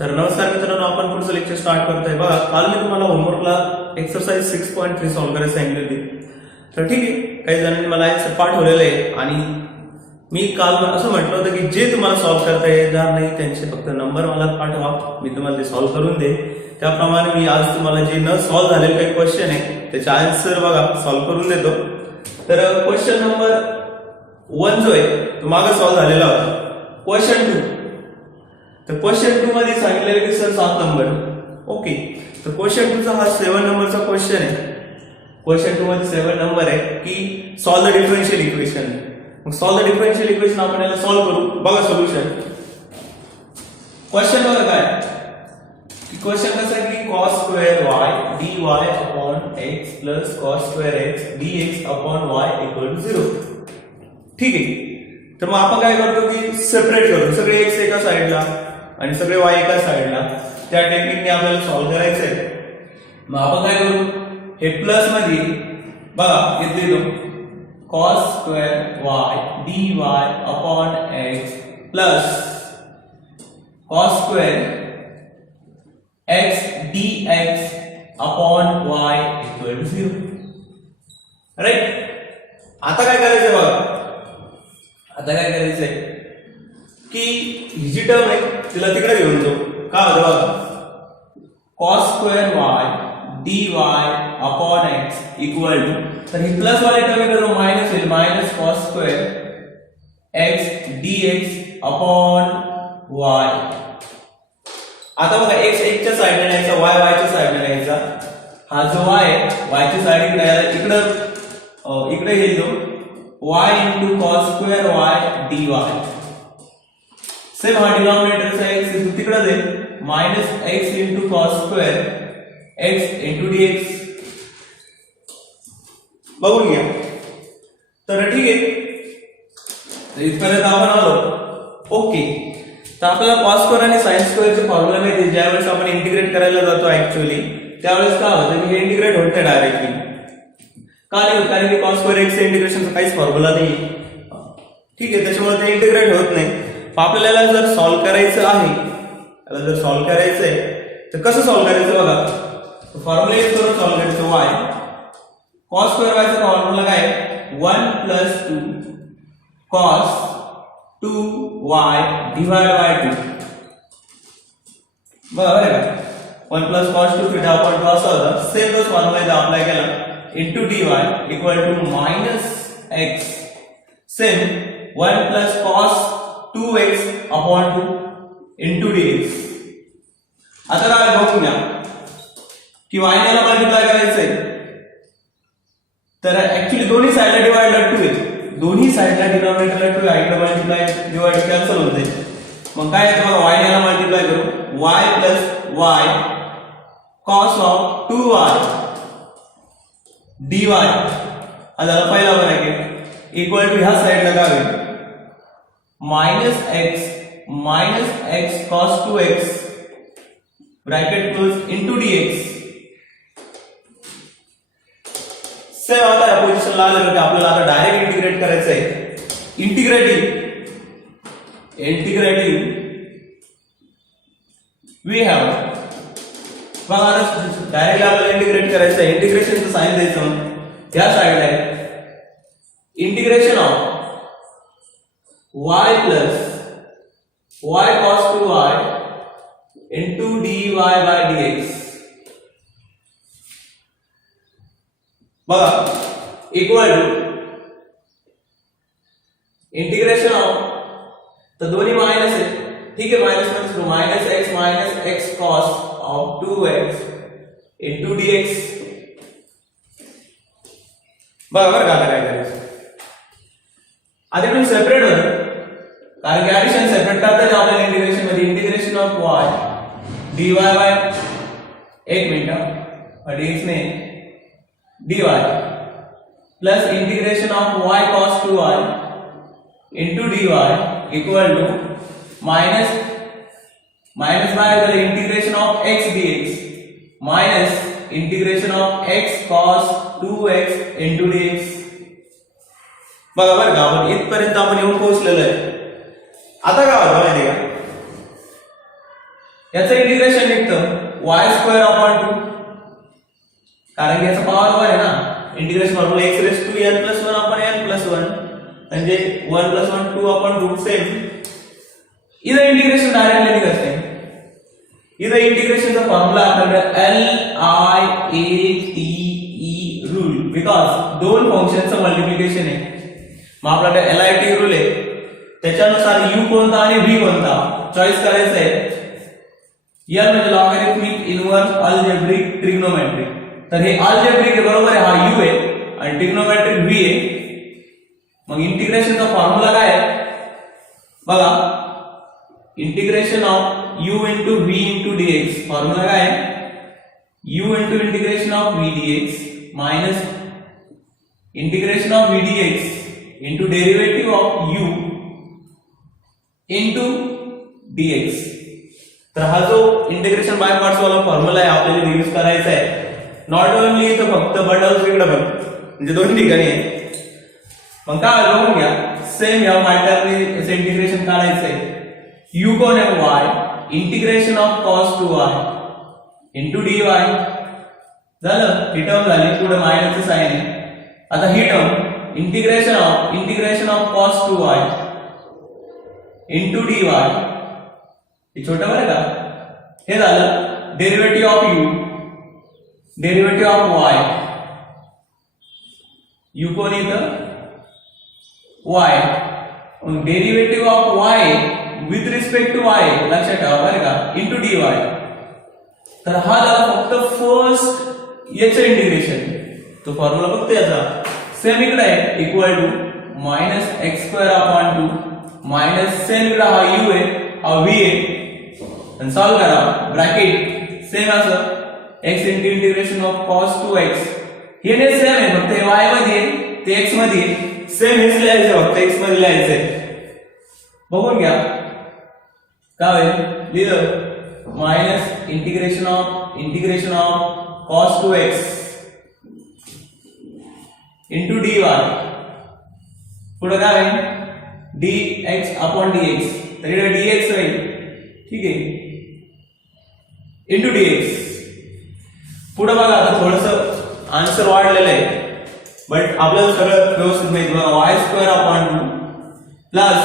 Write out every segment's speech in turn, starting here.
तर नमस्कार मित्रांनो, आपण पुढचं लेक्चर स्टार्ट करतोय. बघा, काल मी तुम्हाला होमवर्कला एक्सरसाइज 6.3 सॉल्व्ह करायला सांगितली होती. तर ठीक आहे, काही जणांनी मला आन्सर पाठवलेलं आहे आणि मी काल असं म्हटलं होतं की जे तुम्हाला सॉल्व्ह करता येणार नाही त्यांचे फक्त नंबर मला पाठवा, मी तुम्हाला ते सॉल्व्ह करून दे. त्याप्रमाणे मी आज तुम्हाला जे न सॉल्व्ह झालेले काही क्वेश्चन आहे त्याचे आन्सर बघा सॉल्व्ह करून देतो. तर क्वेश्चन नंबर 1 जो आहे तो मागे सॉल्व्ह झालेला होता. क्वेश्चन 2, तर क्वेश्चन 2 मध्ये सांगितलेलं की सर 7 नंबर. ओके, तर क्वेश्चन 2 चा हा 7 नंबरचा क्वेश्चन आहे. क्वेश्चन 2 मध्ये 7 नंबर आहे की सॉल्व द डिफरन्शियल इक्वेशन. मग सॉल्व द डिफरन्शियल इक्वेशन आपण याला सॉल्व करू. बघा सोल्युशन. क्वेश्चन बघा काय की क्वेश्चन कसं आहे की cos square y dy upon x plus cos square x dx upon y equal to 0. ठीक आहे, तर मग आपण काय करतो की सेपरेट करतो, सगळे x एका साइडला आणि सगळे y एका साइडला. त्या टेक्निकने आपल्याला सॉल्व करायचं आहे. मग आपण काय करू, हे प्लस मध्ये बघा इथे लिहू cos square y dy upon x plus cos square x dx upon y equal to 0. Right, आता काय करायचंय बघा, आता काय करायचंय की ही जी टर्म आहे तिला तिकडे घेऊन जाऊ. का होतं बघा, cos square y dy upon x equal to, तर ही प्लस वाली टर्म इकडे माइनस होईल, minus cos square x dx upon y. आता बघा x x च्या साइडने न्यायचा, y y च्या साइडने न्यायचा. हा जो y आहे y च्या साइड इकडे येईल तो y into cos square y dy. Same हा डिनॉमिनेटर चा x तिकडे जाईल, minus x into cos square x into dx. बघून घ्या. तर ठीक आहे, तर इथपर्यंत आपण आलो. ओके, तर आपल्याला cos स्क्वेअर आणि sin स्क्वेअरचे फॉर्म्युला माहिती आहे. ज्यावेळेस आपण इंटिग्रेट करायला जातो ऍक्च्युअली त्यावेळेस काय होतं की हे इंटिग्रेट होत नाही डायरेक्टली. का नाही होत, कारण की cos स्क्वेअर x इंटिग्रेशनचा काहीच फॉर्म्युला नाही. ठीक आहे, त्याच्यामुळे ते इंटिग्रेट होत नाही. आपल्याला जर सॉल्व्ह करायचं आहे, त्याला जर सॉल्व्ह करायचं आहे तर कसं सॉल्व्ह करायचं बघा, फॉर्म्युला यूज करून सॉल्व्ह करायचं. y cos स्क्वेअर y चा फॉर्म्युला काय आहे, 1 + 2 cos 2y डिवाइड बाय 2. बरोबर आहे का, 1 + cos 2 थीटा अपॉन 2 असा होता. सेम तोच फॉर्म्युला इथे अप्लाय केला into dy equal to minus x. Same 1 + cos 2x upon 2 into dx. आता काय बघून घ्या की y ने मल्टिप्लाय करायचंय, तर ऍक्च्युअली दोन्ही साइडला डिवाइडला 2 आहे, दोन्ही साइडला डिनॉमिनेटरला 2 आहे, इकडे मल्टिप्लाय डिवाइड कॅन्सल होते. मग काय येतं बघा, y ने मल्टिप्लाय करू, y + y cos of 2y dy हा झाला पहिला ब्रॅकेट इक्वल टू ह्या साइडला काय होईल, minus x cos 2x bracket close into dx. Same आता या पोझिशनला आलं की आपल्याला आता डायरेक्ट इंटिग्रेट करायचं आहे. इंटिग्रेटिंग वी हॅव, बघा डायरेक्टली आपल्याला इंटिग्रेट करायचं आहे. इंटिग्रेशनचं साइन द्यायचं या साइडला आहे, integration of y plus y cos 2y into dy by dx. बघा इक्वल टू इंटिग्रेशन ऑफ, तर दोन्ही मायनस आहे. ठीक आहे, minus x cos of 2x into dx. बरोबर का, काय करायचं आधी पण सेपरेट होतं, कारण की ऍडिशन सेपरेट करता येतं आपल्याला इंटिग्रेशन मध्ये. Integration of y dy by, एक मिनिट, dx ने dy plus integration of y cos 2y into dy equal to minus by integration of x dx minus integration of x cos 2x into dx. बरोबर का, आपण इथपर्यंत आपण येऊन पोहोचलेलो आहे. आता काय होतं माहिती का, याचं इंटिग्रेशन निघतं y² अपॉन 2, कारण की याचा पॉवर 1 आहे ना. Integration formula x⁻n+1 upon n+1 म्हणजे 1 + 1 2 अपॉन रूट सेम. इथं इंटिग्रेशन डायरेक्टली निघत नाही. इथं इंटिग्रेशनचा फॉर्म्युला आपल्याकडे LIATE रूल, बिकॉज दोन फंक्शनचं मल्टिप्लिकेशन आहे. मग आपल्याकडे LIT रूल आहे, त्याच्यानुसार u कोणता आणि v कोणता चॉईस करायचं आहे. L म्हणजे लॉगॅरिथमिक, इन्व्हर्स, अल्जेब्रिक, ट्रिग्नोमेट्रिक. तर हे अल्जेब्रिक आहे बरोबर आहे, हा u आहे आणि ट्रिग्नोमेट्रिक v आहे. मग इंटिग्रेशनचा फॉर्म्युला काय आहे बघा, integration of u into v into dx. Formula काय आहे, u into integration of v dx minus integration of v dx into derivative of u into dx. तर हा जो इंटिग्रेशन बाय पार्ट्स वाला फॉर्म्युला आहे आपल्याला रिव्ह्यू करायचा आहे. नॉट ओनली इथं फक्त बट ऑल्सो इकडे पण, म्हणजे दोन ठिकाणी आहे. मग काय बघून घ्या, सेम या मॅटरने इंटिग्रेशन काढायचं आहे. u कोण आहे y, integration of cos 2y into dy झालं. ही टर्म झाली, पुढे मायनसचं साइन आहे. आता ही term integration of cos 2y into dy, हे छोटं बरं का. हे झालं derivative of u, derivative of y. u कोण इथं y, derivative of y with respect to y लक्षात ठेवा बरं का, इंटू dy. तर हा झाला फक्त फर्स्ट याचं इंटिग्रेशन. तो फॉर्म्युला फक्त याचा सेम इकडे आहे, equal to -x² upon 2 minus same इकडे हा u आहे, हा v आहे. आणि सॉल्व करा, ब्रॅकेट सेम असं x into integration of cos 2x. हे ने सेम आहे, फक्त हे y मध्ये आहे, ते x मध्ये आहे. सेम हेच लिहायचं, फक्त x मध्ये लिहायचंय. बघून घ्या काय होईल, लिहिलं minus integration of cos 2x into dy. पुढे काय होईल, dx अपॉन dx. तर इकडे dx होईल, ठीक आहे, इंटू dx. पुढे बघा आता थोडंसं आन्सर वाढलेलं आहे, बट आपल्याला सगळं व्यवस्थित माहिती. बघा y² upon 2 plus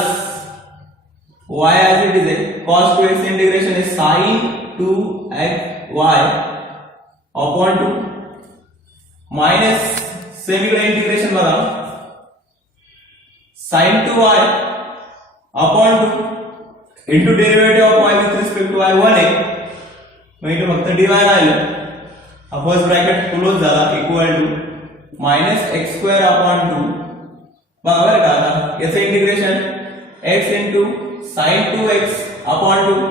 y as it is आहे, cos 2x इंटिग्रेशन आहे sin 2xy upon 2 minus same इकडे इंटिग्रेशन बघा sin 2y upon 2 into derivative of y with respect to y 1 आहे. मग इथे फक्त dy राहिलं. हा फर्स्ट ब्रॅकेट क्लोज झाला, इक्वल टू -x² अपॉन 2. बघा बरं का, आता याचं integration x into sin 2x upon 2.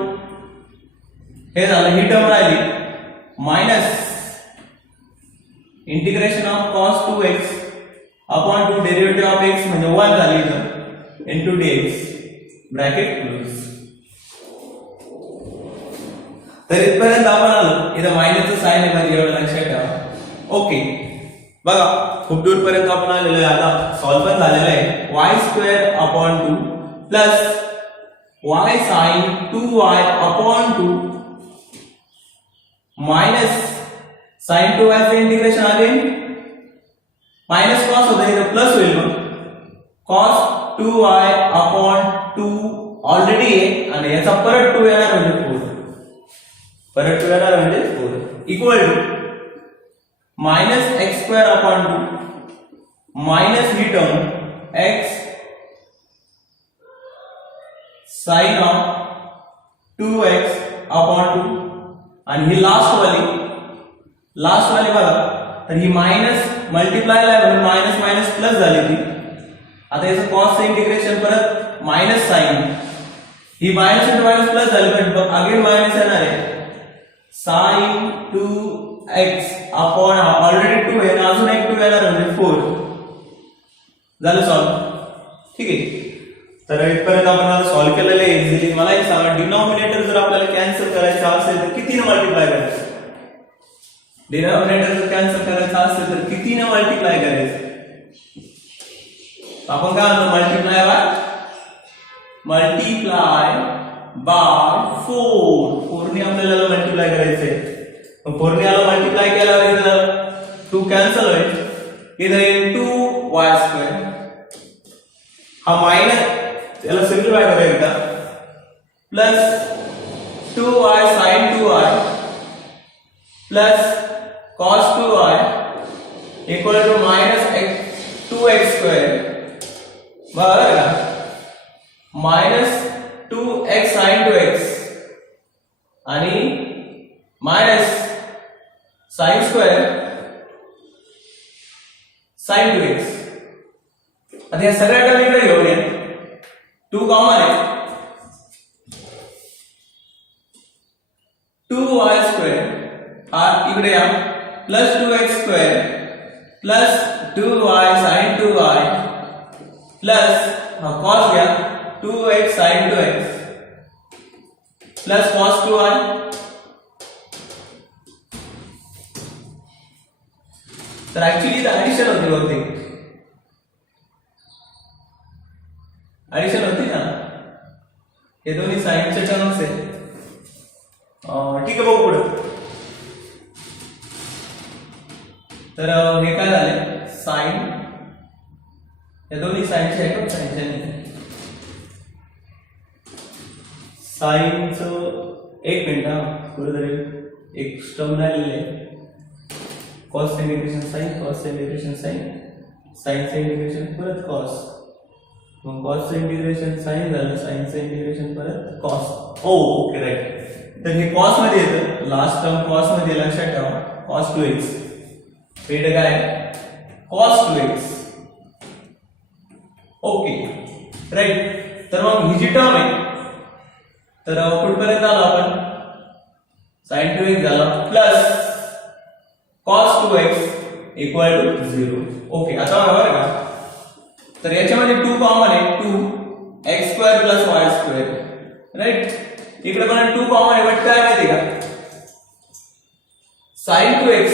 हे झालं, ही टर्म राहिली minus integration of cos 2x upon 2 derivative of x म्हणजे 1 झाली इथं इंटू dx ब्रॅकेट क्लोज. तर इथपर्यंत आपण आलो. इथं मायनसचं साइन आहे म्हणजे एवढं लक्षात ठेवा. ओके बघा, खूप दूरपर्यंत आपण आलेलो आहे. आता सॉल्व पण झालेलं आहे. y² upon 2 plus y sin 2y upon 2 minus sin 2y चे इंटिग्रेशन अगेन मायनस cos होतं, इथं प्लस होईल. मग cos 2y अपॉन 2 ऑलरेडी आहे आणि याचा परत 2 येणार म्हणजे 4. परत 2 येणार म्हणजे 4 equal to -x² upon 2 minus ही term x sin of 2x upon 2 आणि ही लास्ट वाली बघा. तर ही मायनस मल्टिप्लाय ला म्हणून मायनस मायनस प्लस झाली ती. आता याचं cos चे इंटिग्रेशन परत मायनस साइन, ही मायनस इंटू मायनस प्लस झाली, पण अगेन मायनस येणार आहे. sin 2x अपॉन ऑलरेडी 2 आहे, अजून एक 2 येणार म्हणजे 4 झालं सॉल्व. ठीक आहे, तर इथपर्यंत आपण आता सॉल्व केलेलं आहे इझिली. मला एक सांगा, डिनॉमिनेटर जर आपल्याला कॅन्सल करायचं असेल तर कितीने मल्टिप्लाय करायचं? डिनॉमिनेटर जर कॅन्सल करायचं असेल तर कितीने मल्टिप्लाय करायचं? आपण काय म्हणतो, मल्टिप्लाय बाय 4 ने ने आपल्याला मल्टिप्लाय करायचंय. मग 4 ने याला मल्टिप्लाय केल्यावर इथं 2 कॅन्सल होईल. इथं येईल 2y². हा मायनस याला सिम्प्लिफाय करायचा plus 2y sin 2y plus cos 2y equal to minus 2x². बरोबर का? मायनस 2x sin 2x आणि मायनस sin² sin 2x. आता या सगळ्या टर्म इकडे घेऊया. 2 कॉमन आहे. 2y² हा इकडे या plus 2x² plus 2y sin 2y plus cos घ्या 2x sin 2x plus cos 2y. तर ऍक्च्युली ऍडिशन होती ऍडिशन होती ना. हे दोन्ही साइनचे टर्म्स आहे. ठीक आहे, बघू पुढे. तर हे काय झाले साइन, या दोन्ही साइनचे आहे का साइनचे नाही. साइनचं एक मिनिट हा कुठेतरी एक टर्म राहिलेले आहे. Cos integration sine, cos integration sine, साइनचं इंटिग्रेशन परत कॉस, मग कॉस इंटिग्रेशन साइन झालं, साइनचं इंटिग्रेशन परत कॉस. Okay right. तर हे कॉस मध्ये येतं. लास्ट टर्म कॉस मध्ये लक्षात ठेवा. cos 2x इकडे काय cos 2x. Okay right. तर मग ही जी टर्म आहे तर कुठपर्यंत आलो आपण sin 2x झाला plus cos 2x equal to 0. Okay आता बरोबर का? तर याच्यामध्ये 2 कॉमन आहे. 2x² plus y² right. इकडे पण 2 कॉमन आहे. बट काय माहिती का sin 2x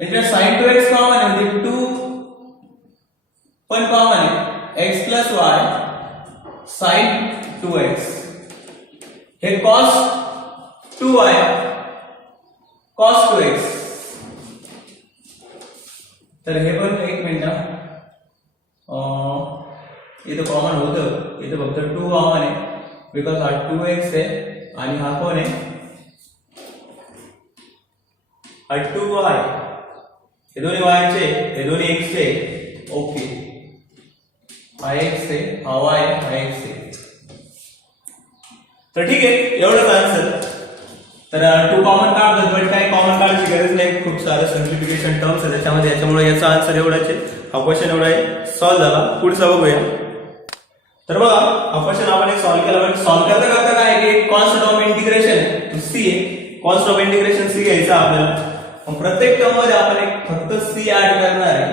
म्हणजे sin 2x कॉमन आहे म्हणजे 2 पण कॉमन आहे. x plus y sin 2x. हे cos 2y cos 2x. तर हे पण एक मिनिट इथं कॉमन होतं. इथं फक्त 2 कॉमन आहे बिकॉज हा 2x आहे आणि हा कोण आहे हा 2y. हे दोन्ही y चे, हे दोन्ही x चे. ओके हा x आहे, हा y आहे, हा x आहे. तर ठीक आहे, एवढंच आन्सर. तर 2 कॉमन काढतात पण काही कॉमन काढायची गरज नाही. खूप सारे सिम्प्लिफिकेशन टर्म्स आहेत त्याच्यामध्ये, त्याच्यामुळे याचा आन्सर एवढाच आहे. हा क्वेश्चन एवढा आहे सॉल्व्ह झाला. पुढचा बघूया. तर बघा हा क्वेश्चन आपण एक सॉल्व्ह केला. पण सॉल्व्ह करता करता काय की कॉन्स्टंट ऑफ इंटिग्रेशन तो c आहे. कॉन्स्टंट ऑफ इंटिग्रेशन c घ्यायचा आपल्याला. मग प्रत्येक टर्म मध्ये आपण एक फक्त c ऍड करणार आहे.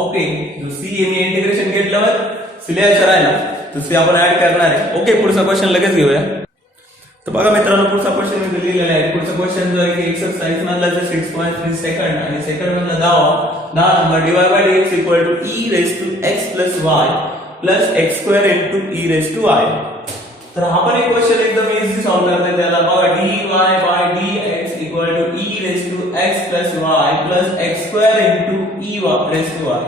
ओके जो c ने इंटिग्रेशन घेतल्यावर c लिहायचं राहिला तर c आपण ऍड करणार आहे. ओके पुढचा क्वेश्चन लगेच घेऊया. तर बघा मित्रांनो पुढचा क्वेश्चन मी लिहिलेला आहे. पुढचा क्वेश्चन जो आहे की एक्सरसाइज मधला जे 6.3 सेकंड आणि सेकंड मधला 10 number dy/dx equal to e raised to x plus y plus x² into e raised to y. तर हा पण एक क्वेश्चन एकदम इझी सॉल्व्ह करता येईल. त्याला बघा dy/dx equal to e raised to x plus y plus x² into e raised to y.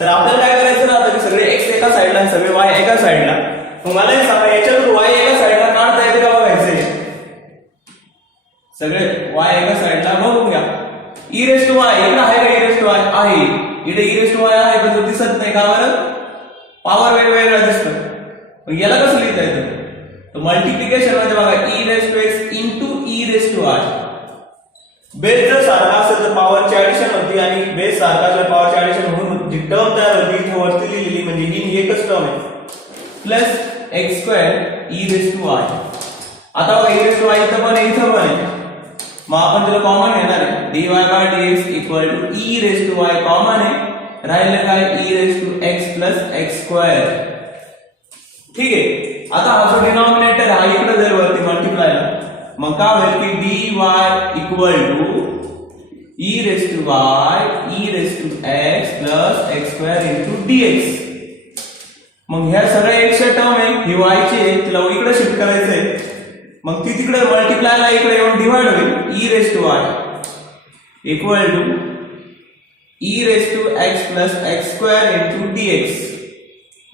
तर आपल्याला काय करायचं ना आता की सगळे x एका साइडला आणि सगळे y एका साइडला. मग मला हे सांगा याच्यातून y एका साइडला काढता येते का बघायचंय. सगळे y एका साइडला बघून घ्या. e raised to y इकडे आहे का e raised to y आहे. इथे e raised to y आहे पण तो दिसत नाही का बरं. पॉवर वेगवेगळा दिसतो. मग याला कसं लिहिता येतं तर मल्टिप्लिकेशन मध्ये बघा e raised to x into e raised to y. Base जर सारखा असेल तर पॉवरची ऍडिशन होती आणि बेस सारखा जर पॉवरची ऍडिशन होऊन जी टर्म तयार होती इथे वरती लिहिलेली म्हणजे ही एकच टर्म आहे plus x² e raised to y. आता बघा e raised to y इथं पण आहे. मग आपण त्याला कॉमन घेणार आहे. dy/dx equal to e raised to y common आहे. राहिलं काय e raised to x plus x². ठीक आहे. आता हा जो डिनॉमिनेटर हा इकडे जाईल वरती मल्टिप्लायला. मग काय होईल की dy equal to e raised to y e raised to x plus x² into dx. मग ह्या सगळ्या x च्या टर्म आहे ही y ची आहे तिला इकडे शिफ्ट करायचंय, मग ती तिकडे मल्टिप्लायला इकडे येऊन डिवाइड होईल, e raise to y equal to e raise to x plus x square into dx,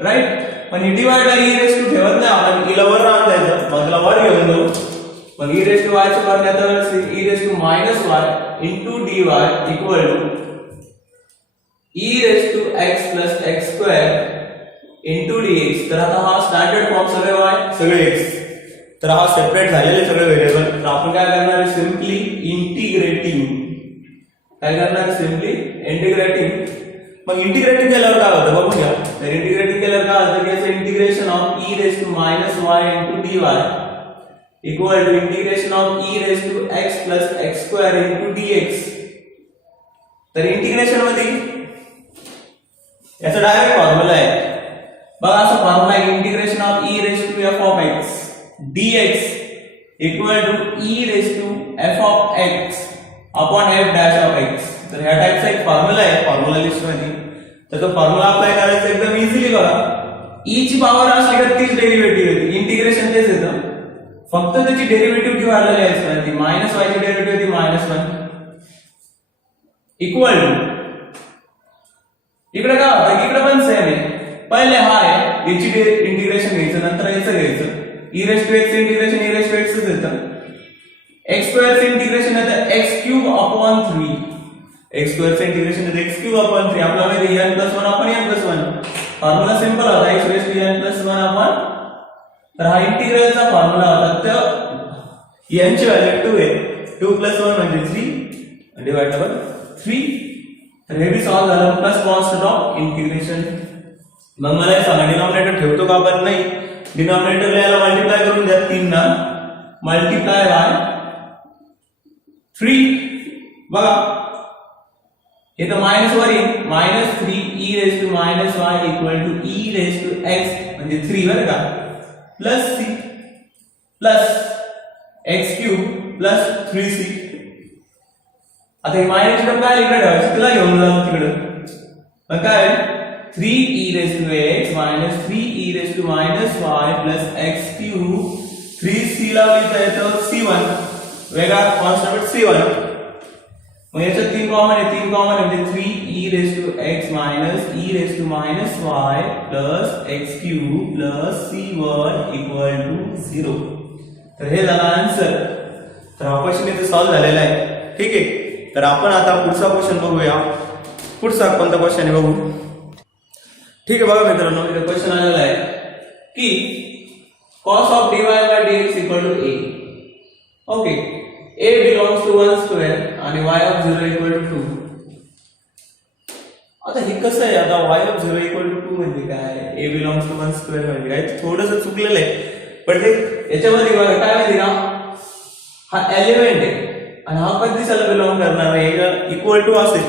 right. पण ही डिवाइडला e रेज टू ठेवत नाही आपण, इला वर राहून द्यायचं, मग तिला वर घेऊन जाऊ, मग e रेज टू y चं करण्यात आलं e raise to minus y into dy equal to e raise to x plus x square into dx. तर आता हा स्टँडर्ड फॉर्म सगळे y सगळे x, तर हा सेपरेट झालेले सगळे व्हेरिएबल. तर आपण काय करणार आहे, सिंपली इंटिग्रेटिंग, काय करणार आहे, सिंपली इंटिग्रेटिंग. मग इंटिग्रेटिंग केल्यावर काय होतं बघून घ्या. तर इंटिग्रेटिंग केल्यावर काय होतं की याचं integration of e raise to minus y into dy equal to integration of e raise to x plus x square into dx. तर इंटिग्रेशन मध्ये याचा डायरेक्ट फॉर्म्युला आहे बघा, असा फॉर्म्युला आहे, integration of e raise to f of x dx equal to e raise to f of x upon f dash of x. तर ह्या टाइपचा एक फॉर्म्युला आहे फॉर्म्युला लिस्ट मध्ये. तर तो फॉर्म्युला अप्लाय करायचा एकदम इझिली बघा. e ची पॉवर असली का तीच डेरिव्हेटिव्ह येते, इंटिग्रेशन तेच येतं, फक्त त्याची डेरिव्हेटिव्ह डिवाइडला लिहायची नाही, मायनस y ची डेरिव्हेटिव्ह येते -1 इक्वल टू, इकडे काय होतं इकडे पण सेम आहे, पहिले हा आहे याची इंटिग्रेशन घ्यायचं, नंतर याचं घ्यायचं, e raise to x integration e raise to x च येतं, x स्क्वेअर चे इंटिग्रेशन येतं x cube upon 3, x square चे इंटिग्रेशन येतं x क्यूब अपॉन 3. आपल्याला माहिती आहे n + 1 अपॉन n + 1, फॉर्म्युला सिंपल होता x raise to n + 1 upon. तर हा इंटिग्रलचा फॉर्म्युला होता, तर n ची व्हॅल्यू 2 आहे, 2 + 1 म्हणजे 3 डिवाइडेबल 3. तर हे बी सॉल्व झालं, प्लस कॉन्स्टंट ऑफ इंटिग्रेशन. मग मला हे सांगा डिनॉमिनेटर ठेवतो का आपण, नाही, डिनॉमिनेटरला याला मल्टिप्लाय करून द्या, 3 ना मल्टिप्लाय बाय 3 बघा, हे तर मायनस वर येईल, -3 e raise to minus y equal to e raise to x म्हणजे 3 बरं का, plus c plus x cube plus 3c. आता हे मायनस टर्म काय इकडे ठेवायची, तिला घेऊन जाऊ तिकडे, मग काय 3e raise to x minus 3e raise to minus y plus x cube 3c ला लिहिता येतं c1 वेगळा कॉन्स्टंट c1. मग याच्यात 3 कॉमन आहे, 3 कॉमन म्हणजे 3e raise to x minus e raise to minus y plus x cube plus c1 equal to 0. तर हे झालं आन्सर. तर हा क्वेश्चन इथे सॉल्व झालेला आहे, ठीक आहे. तर आपण आता पुढचा क्वेश्चन बघूया. पुढचा कोणता क्वेश्चन आहे बघू, ठीक आहे. बघा मित्रांनो, इथे क्वेश्चन आलेला आहे की cos of dy by dx equal to a. Okay, a belongs to 1 square आणि y ऑफ 0 इक्वल टू 2. आता हे कसं आहे, आता y ऑफ 0 इक्वल टू 2 म्हणजे काय, a बिलॉंग्स टू 1 स्क्वेअर म्हणजे काय, थोडंसं चुकलेलं आहे. पण ते याच्यामध्ये बघा काय माहिती का, हा एलिमेंट आहे आणि हा कधी दिसायला बिलॉंग करणार आहे, इक्वल टू असेल,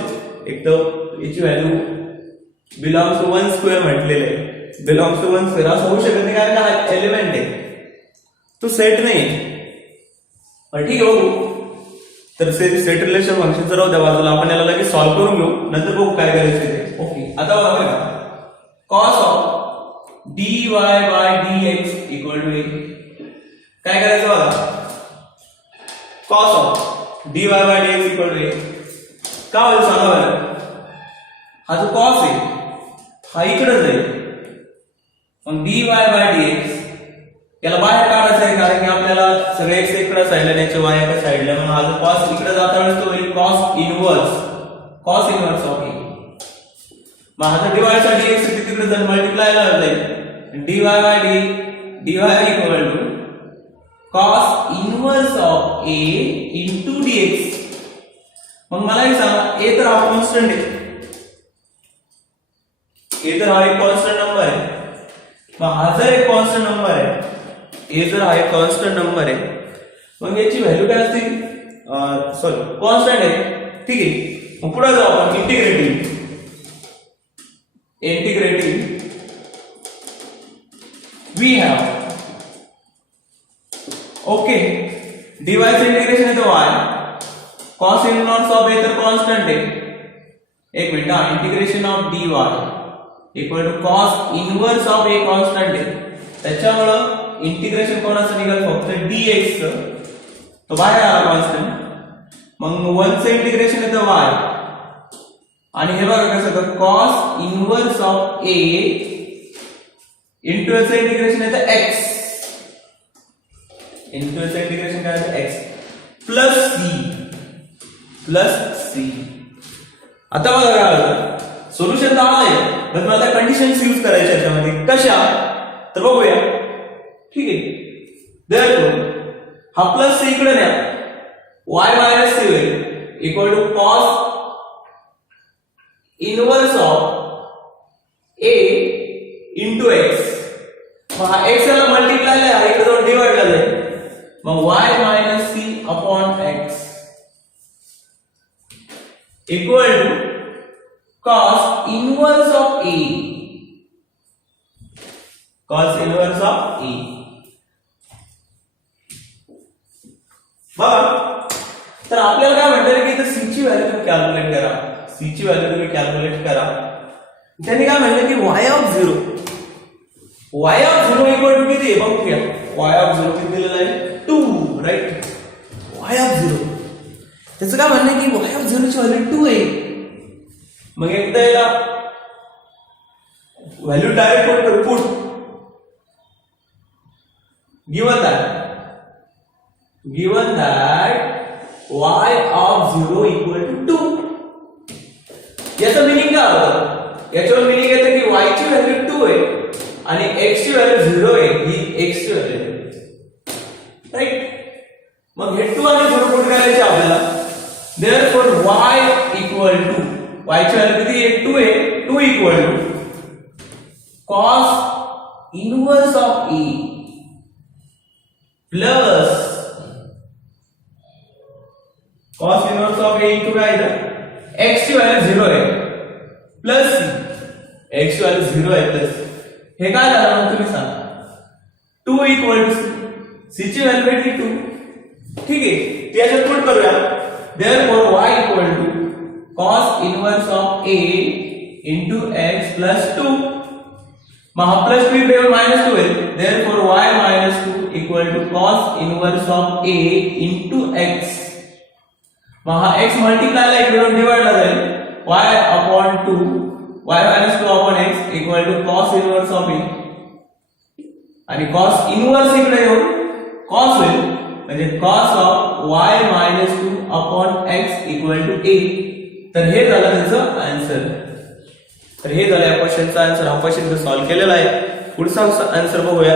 एक तर याची व्हॅल्यू बिलॉंग्स टू 1 स्क्वेअर म्हटलेलं आहे, बिलॉंग्स टू 1 स्क्वेअर असं होऊ शकत नाही, कारण हा एलिमेंट आहे, तो सेट नाही. पण ठीक आहे बघू. तर सेट रिलेशन फंक्शन राहू द्या बाजूला, आपण याला लगेच सॉल्व्ह करून घेऊ, नंतर बघू काय करायचं ते. ओके, आता बघा का, cos of dy by dx equal to a. काय करायचं बघा, cos of dy by dx equal to a का होईल सांगा बरं. हा जो cos आहे हा इकडे जाईल, मग dy by dx याला बाहेर काढायचं आहे, कारण की आपल्याला सगळे x इकडे साईडला न्यायचे, y एका साईडला, म्हणून हा जो cos इकडे जाता वेळेस तो होईल cos इनव्हर्स ऑफ a. मग हा जो डिवाइड चा dx तिकडे जाऊन मल्टिप्लाय ला जाईल, dy by dy equal to cos inverse of a into dx. मग मला हे सांगा, a तर हा कॉन्स्टंट आहे, a तर हा एक कॉन्स्टंट नंबर आहे. मग हा जर एक कॉन्स्टंट नंबर आहे, a जर हा एक कॉन्स्टंट नंबर आहे, मग याची व्हॅल्यू काय असते, सॉरी कॉन्स्टंट आहे, ठीक आहे. मग पुढे जाऊ आपण, integrating we have, okay, dy चे इंटिग्रेशन येतं y, cos inverse of a तर कॉन्स्टंट आहे, एक minute, integration of dy equal to cos inverse of a constant आहे, त्याच्यामुळे इंटिग्रेशन कोणाचं निघाल फक्त dx चं, तो बाहेर आला कॉन्स्टंट. मग 1 चं इंटिग्रेशन येतं y आणि हे बघा कसं तर cos inverse of a into चं इंटिग्रेशन येतं x, इंटू चं इंटिग्रेशन काय येतं x प्लस c. आता बघा काय होतं, सोल्युशन तर आलंय पण मला कंडिशन्स यूज करायच्या याच्यामध्ये. कशा तर बघूया. ठीक आहे, देअरफॉर हा प्लस c इकडे न्या, y मायनस c होईल equal to cos inverse of a into x. मग हा x ला मल्टिप्लाय आहे, इकडे जाऊन डिवाइड झालंय, मग y minus c upon x equal to cos inverse of a, cos inverse of a. बघा तर आपल्याला काय म्हणतात की इथं c ची व्हॅल्यू तुम्ही कॅल्क्युलेट करा, c ची व्हॅल्यू तुम्ही कॅल्क्युलेट करा. त्यांनी काय म्हणलं की y ऑफ 0 इक्वल टू किती आहे बघूया. y ऑफ 0 किती दिलेलं आहे 2, राईट. y ऑफ 0 त्याचं काय म्हणणं की y ऑफ 0 ची व्हॅल्यू 2 आहे. मग एकदा याला व्हॅल्यू डायरेक्ट पुट करू, put given that y of 0 equal to 2. याचं मिनिंग काय होतं, याच्यावर मिनिंग येतं की y ची व्हॅल्यू 2 आहे आणि x ची व्हॅल्यू 0 आहे, ही x ची व्हॅल्यू आहे, राईट. मग हे 2 आणि 0 पुट करायचे आपल्याला. Therefore y equal to, y ची व्हॅल्यू किती आहे 2 आहे, 2 equal to cos inverse of a plus cos inverse of a into काय आहे, x ची व्हॅल्यू 0 आहे प्लस c, x ची व्हॅल्यू 0 आहे प्लस. हे काय झालं मग तुम्ही सांगा. 2 इक्वल टू c ची व्हॅल्यू भेटली 2. ठीक आहे, ते याच्यात पुट करूया. Therefore y equal to cos inverse of a into x plus 2. मग हा प्लस 2 इकडे मायनस 2 होईल. Therefore y minus 2 equal to cos inverse of a into x. मग हा x मल्टिप्लायला इकडे जाऊन डिवाइडला जाईल, y upon 2, y minus 2 upon x equal to cos inverse of a. आणि cos इनवर्स इकडे येऊन cos होईल, म्हणजे cos of y minus 2 upon x equal to a. तर हे झालं त्याचं आन्सर. तर हे झालं या क्वेश्चनचा आन्सर. हा क्वेश्चन जर सॉल्व्ह केलेला आहे. पुढचा आन्सर बघूया.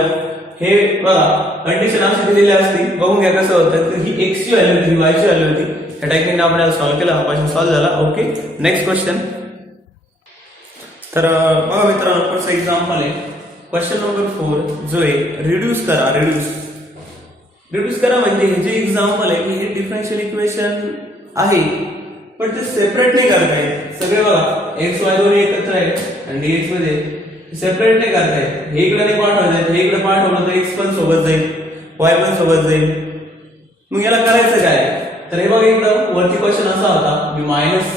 हे बघा कंडिशन अशी दिलेली असते, बघून घ्या कसं होतं. तर ही x ची व्हॅल्यू होती, y ची व्हॅल्यू होती, या टेक्निकने आपण सॉल्व्ह केला. हा क्वेश्चन सॉल्व्ह झाला. Okay, next question. तर बघा मित्रांनो, पुढचा एक्झाम्पल आहे क्वेश्चन नंबर 4 जो आहे रिड्यूस करा. रिड्यूस करा म्हणजे हे जे एक्झाम्पल आहे की हे डिफरन्शियल इक्वेशन आहे पण ते सेपरेट नाही करता येत. सगळे बघा x y दोन्ही एकत्र आहेत आणि dx मध्ये सेपरेट नाही करता येत. हे इकडे नाही पाठवायचं, हे इकडे पाठवलं तर x पण सोबत जाईल, y पण सोबत जाईल. मग याला करायचं काय. तर हे बघा इकडं वरती क्वेश्चन असा होता मी मायनस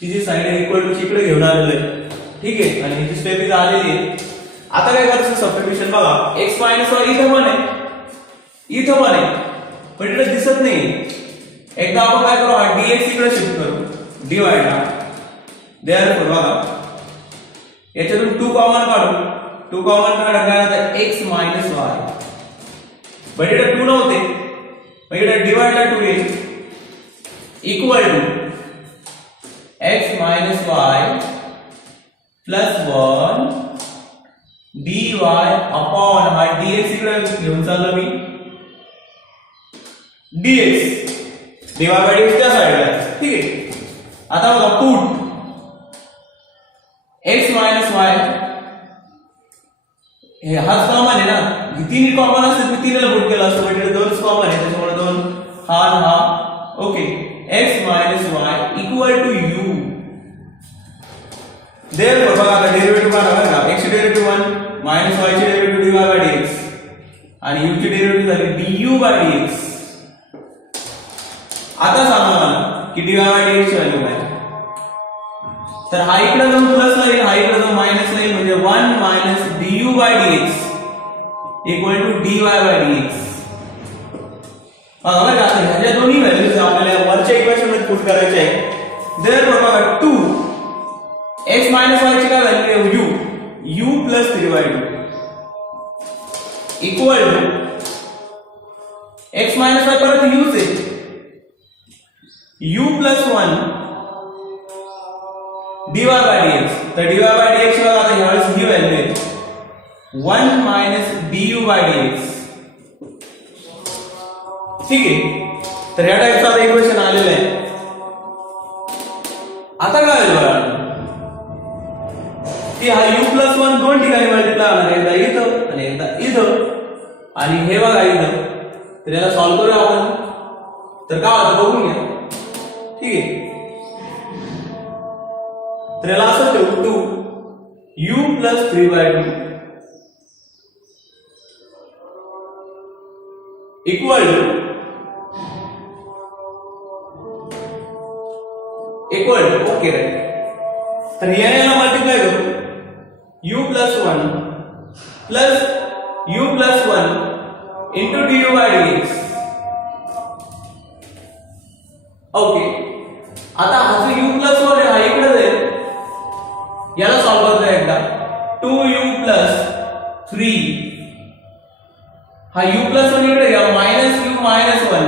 ची जी साईड आहे इक्वल टू इकडे घेऊन आलेलो आहे. ठीक आहे, आणि ही स्टेप इथं आलेली आहे. आता काय करायचं सबस्टिट्यूशन. बघा x मायनस y इथं पण आहे, इथं पण आहे, पण इकडे दिसत नाही. एकदा आपण काय करू, हा dx इकडे शिफ्ट करू डिवाइड ला. देअरफॉर बघा याच्यातून 2 कॉमन काढू, 2 कॉमन काढल्यानंतर x मायनस y, पण इकडे 2 नव्हते, मग इकडे डिवाइड ला 2 येईल equal to x minus y plus 1 dy upon हा dx इकडे घेऊन चाललो मी, dx dy बाय dx त्या साईडला. ठीक आहे, आता बघा पुट x मायनस y, हे हाच कॉमन आहे ना, तीन कॉमन असते मी तीनला पुट केला असतो, म्हणजे 2 कॉमन आहे त्याच्यामुळे 2 हा. Okay, x minus y equal to u. Therefore बघा आता डेरिव्हेटिव्ह काढा बघा. x ची डेरिव्हेटिव्ह 1 मायनस y ची डेरिव्हेटिव्ह dy बाय dx आणि u ची डेरिव्हेटिव्ह झाली du बाय dx. आता सांगा मला की dy बाय dx ची व्हॅल्यू काय. तर हा इकडे जाऊन प्लस ला येईल, हा इकडे जाऊन मायनस ला येईल, म्हणजे 1 minus du by dx equal to dy by dx. बघा आता ह्याच्या दोन्ही व्हॅल्यूज आपल्याला वरच्या इक्वेशन मध्ये पुट करायचे आहे. देअरफॉर बघा 2 x मायनस y ची काय व्हॅल्यू आहे u plus 3y equal to x minus y परत u चे u plus 1 dy by dx. तर dy बाय dx बघा आता ह्यावेळेस ही व्हॅल्यू आहे 1 मायनस du बाय dx. ठीक आहे. तर या टाइपचं आता इक्वेशन आलेलं आहे. आता काय होईल बघा की हा u प्लस 1 दोन ठिकाणी मल्टिप्लाय होणार, एकदा इथं आणि एकदा इथं आणि हे बघा इथं. तर याला सॉल्व्ह करूया आपण. तर काय होतं बघून घ्या. ठीक आहे. तर याला असं ठेवू 2 u plus 3/2 equal okay right. तर याला मल्टिप्लाय करू u plus 1 plus u plus 1 into du by dx. Okay. आता हा जो u प्लस 1 आहे हा इकडे जाईल. याला सॉल्व्ह करतो एकदा 2u प्लस 3 हा u प्लस 1 इकडे घ्या minus u minus 1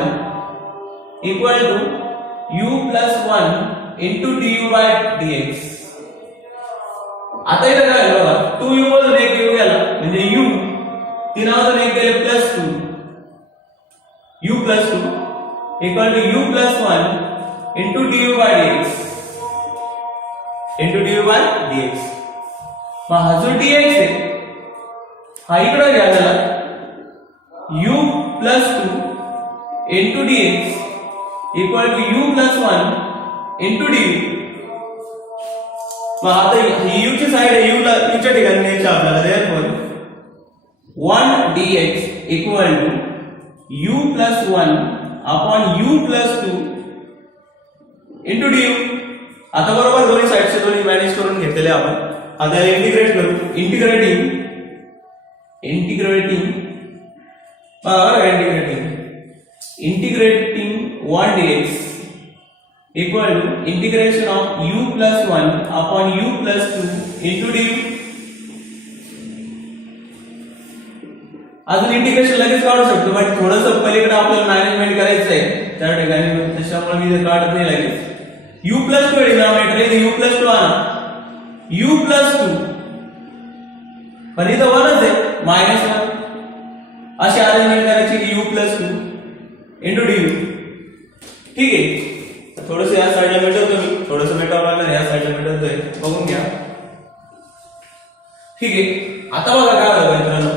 equal to u plus 1 into du by dx. आता इथे काय बघा 2u मधून एक u गेला म्हणजे u तीनामधून एक गेले plus 2 u plus 2 equal to u plus 1 into du by dx into du by dx. मग हा जो dx आहे हा इकडे घ्या त्याला u plus 2 into dx equal to u plus 1 into du. मग आता ही u ची साइड आहे u ला u च्या ठिकाणी न्यायची आपल्याला. Therefore 1 dx equal to u plus 1 upon u plus 2 into du. आता बरोबर दोन्ही साइडचे दोन्ही मॅनेज करून घेतलेले आपण. आता इंटिग्रेट करू. Integrating integrating 1 dx equal to integration of u plus 1 upon u plus 2 into du. अजून इंटिग्रेशन लगेच काढू शकतो बट थोडंसं पलीकडे आपल्याला मॅनेजमेंट करायचं आहे त्या ठिकाणी. त्याच्यामुळे मी ते काढत नाही लगेच. u प्लस 2 डिनॉमिनेटर इथे u प्लस 2 आणा u प्लस 2 पण इथं 1च आहे मायनस 1 अशी अरेंजमेंट करायची की u प्लस 2 इंटू du. ठीक आहे. थोडस या साईडला मिटवतो मी, थोडस मिटावं लागणार या साईडला मिटवतोय बघून घ्या. ठीक आहे. आता बघा काय होतं मित्रांनो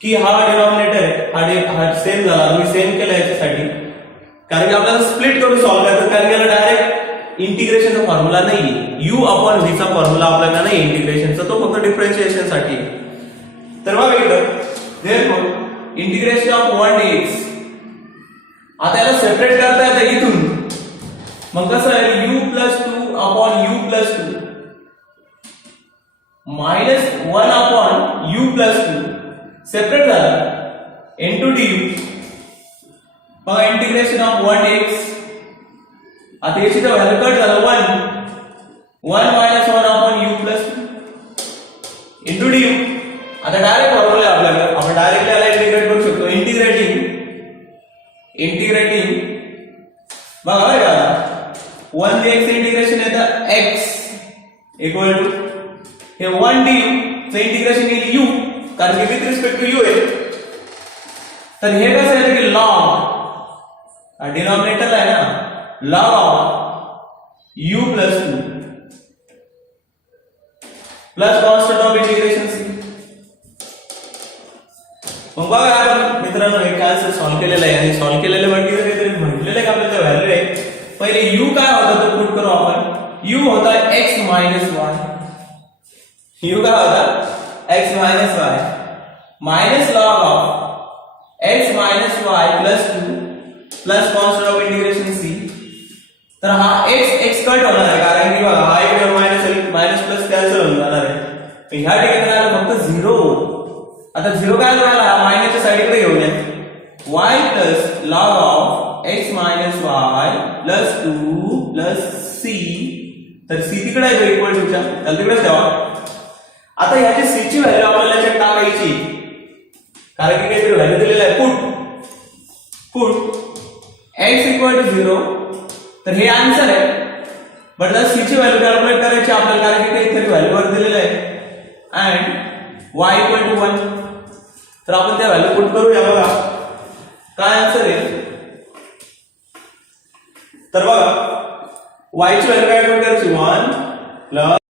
की हा डिनॉमिनेटर आहे हा सेम झाला. मी सेम केला याच्यासाठी कारण की आपल्याला स्प्लिट करून सॉल्व्ह करायचं. कारण की याला डायरेक्ट इंटिग्रेशनचा फॉर्म्युला नाहीये. u अपॉन v चा फॉर्म्युला आपल्याला नाही इंटिग्रेशनचा, तो फक्त डिफरन्शिएशन साठी. तर बघा इकडं देअरफॉर इंटिग्रेशन ऑफ 1 dx. आता याला सेपरेट करता येतं इथून. मग कसं आहे u plus 2 upon u plus 2 minus 1 upon u plus 2 separate झाला इंटू du. बघा इंटिग्रेशन ऑफ 1 dx. आता याची तर व्हॅल्यू कट झालं 1 minus 1 upon u plus 2 into du. आता डायरेक्ट फॉर्म्युला आहे आपल्याकडे. आपण डायरेक्टली याला इंटिग्रेट करू शकतो. इंटिग्रेटिंग बघा बघा 1 dx इंटिग्रेशन येतं x इक्वल टू हे 1 du चं इंटिग्रेशन येईल u कारण की विथ रिस्पेक्ट टू u आहे. तर हे कसं आहे की लॉग डिनॉमिनेटर आहे ना log of u plus 2 plus constant of integration c. मग बघा आपण मित्रांनो हे काय सॉल्व्ह केलेलं आहे आणि सॉल्व्ह केलेलं म्हणजे काहीतरी म्हटलेलं आहे का आपल्याला व्हॅल्यू आहे. पहिले u काय होता तो पुट करू आपण. u होता x मायनस y. u काय होता x minus y minus log of x minus y plus 2 plus constant of integration c. तर हा x कट होणार आहे कारण की बघा हा एक मायनस प्लस कॅन्सल होऊन जाणार आहे. ह्या ठिकाणी आलं फक्त 0. आता आता 0 काय झाला मायनसच्या साईडकडे घेऊन या y plus log of x minus y plus 2 plus c तर c तिकडे आहे इक्वल टू च्या त्याला तिकडेच ठेवा आता ह्याची c ची व्हॅल्यू आपल्याला याच्यात टाकायची कारण की काहीतरी व्हॅल्यू दिलेलं आहे पुट x इक्वल टू 0 तर हे आन्सर आहे बट जर c ची व्हॅल्यू कॅल्क्युलेट करायची आपल्याला कारण की काहीतरी व्हॅल्यू वर दिलेलं आहे अँड y इक्वल टू 1 तर आपण त्या व्हॅल्यू पुट करूया बघा काय आन्सर आहे तर बघा y ची व्हॅल्यू काय करायची 1 प्लस